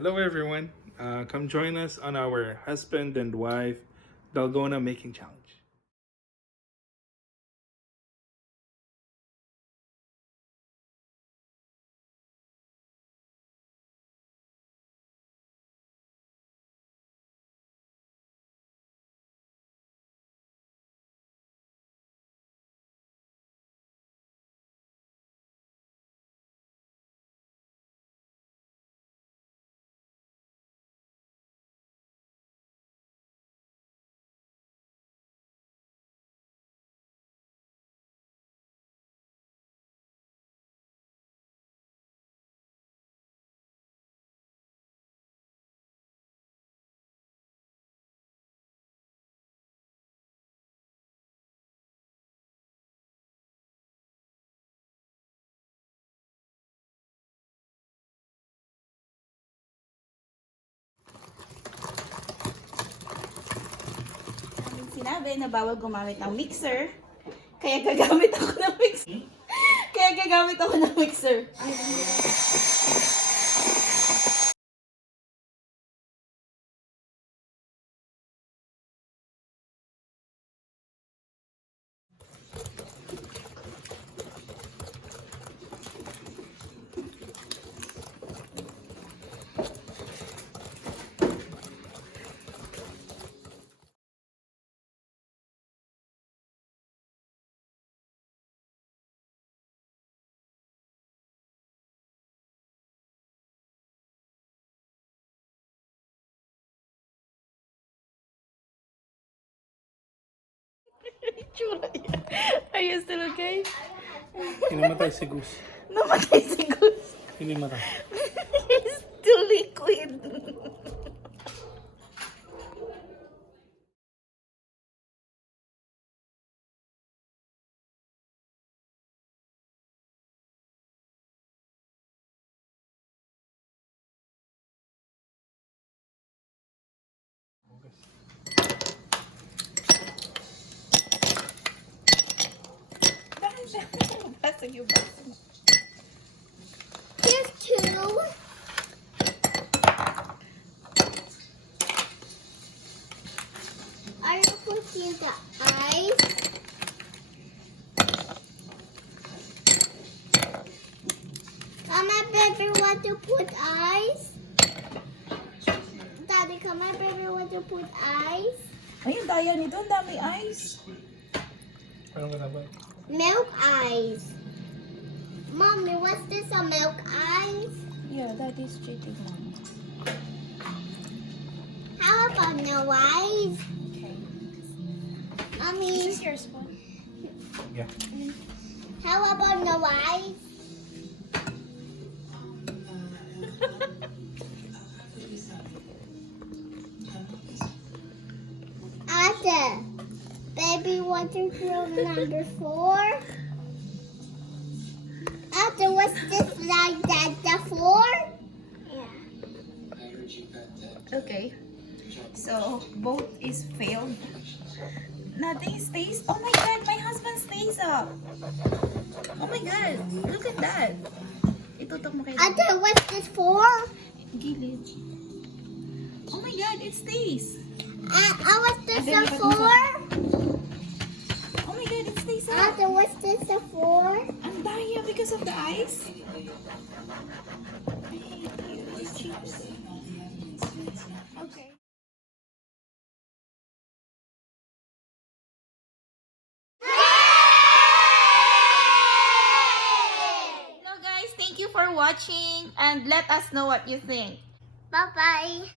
Hello everyone. Come join us on our husband and wife Dalgona making challenge. Sinabi na bawal gumamit ng mixer. Kaya gagamit ako ng mixer. Kaya gagamit ako ng mixer. Tsura yan. Are you still okay? Hinamatay si Goose. Namatay si Goose. Hinimatay. He's still liquid. Basag yung baso mo. Here's two. Are you putting the ice? Mama, baby, want to put ice? Daddy, come on, baby, want to put ice? Ayun, daya nito. Ang dami ice. Anong kataban? Milk ice. Mommy, what's this, a milk ice? Yeah, that is cheating, Mom. How about no ice? Okay. Mommy, Is this your spoon? Yeah. how about no ice? Ate, baby, want to throw number 4? Ate, what's this like that, the 4? Yeah. Okay. So, both is failed. Nothing stays. Oh my god, my husband stays up. Oh my god, look at that. Itutok mo kay Ate, what's this for? gilid. Oh my god, it stays. What's this Again, for? Oh my god, it stays up. Ate, what's this for? I'm dying because of the ice. Okay. Hello guys, thank you for watching and let us know what you think. Bye-bye.